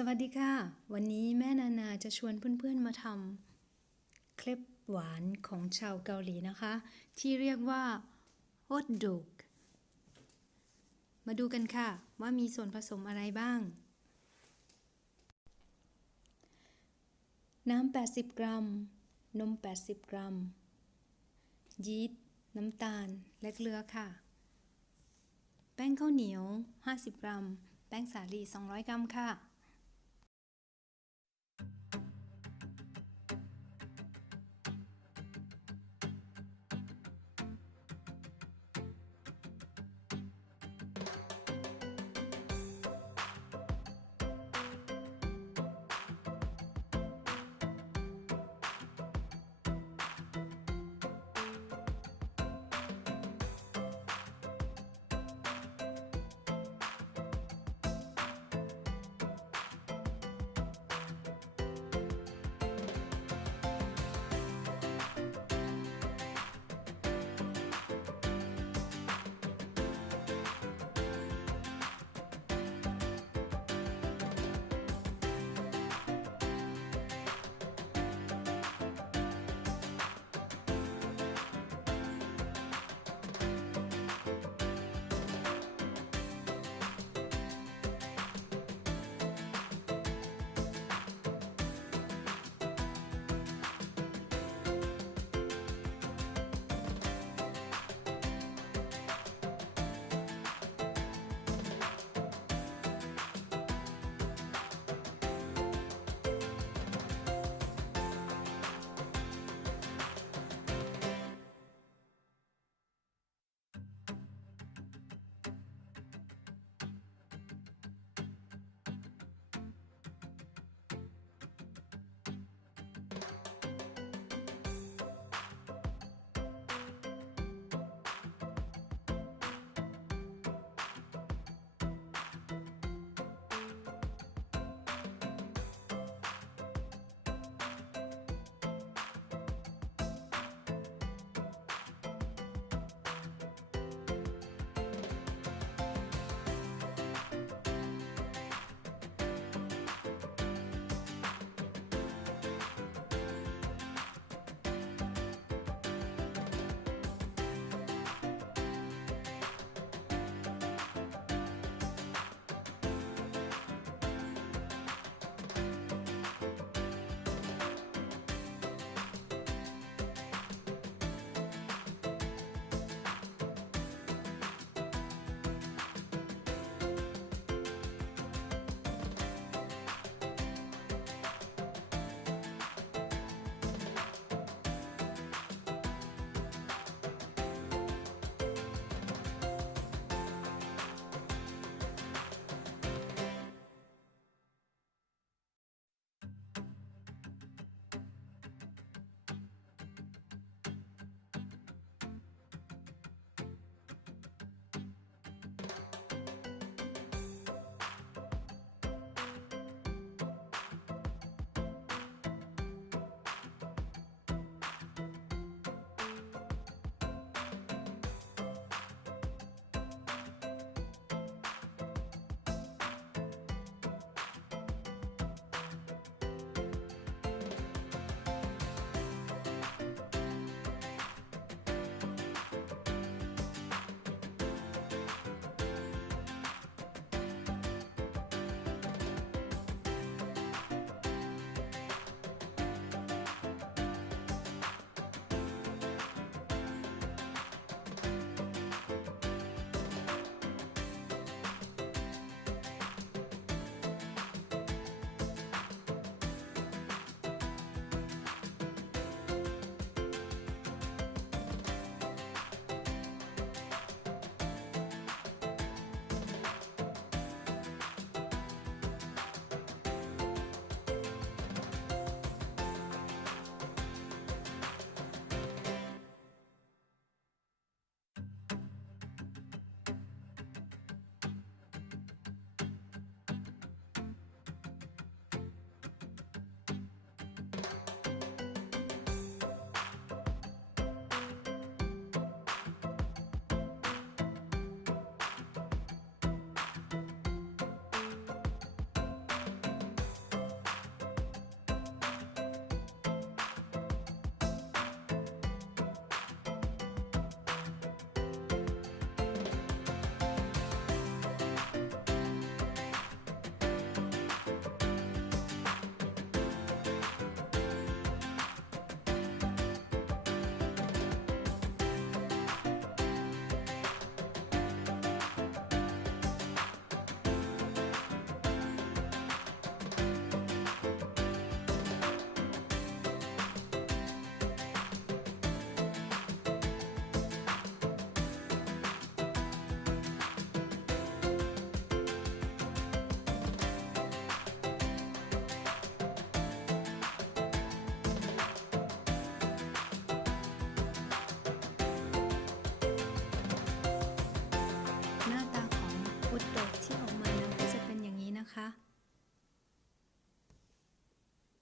สวัสดีค่ะวันนี้แม่นานาจะชวนเพื่อนๆมาทำเครปหวานของชาวเกาหลีนะคะที่เรียกว่าฮอทดอกมาดูกันค่ะว่ามีส่วนผสมอะไรบ้างน้ำ80 กรัมนม80 กรัมยีสต์น้ำตาลและเกลือค่ะแป้งข้าวเหนียว50 กรัมแป้งสาลี200 กรัมค่ะ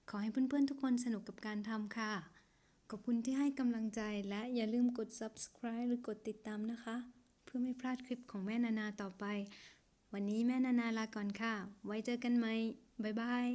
ขอให้เพื่อนๆทุกคนสนุกกับการทำค่ะขอบคุณที่ให้กำลังใจและอย่าลืมกด subscribe หรือกดติดตามนะคะเพื่อไม่พลาดคลิปของแม่นานาต่อไปวันนี้แม่นานาลาก่อนค่ะไว้เจอกันใหม่บ๊ายบาย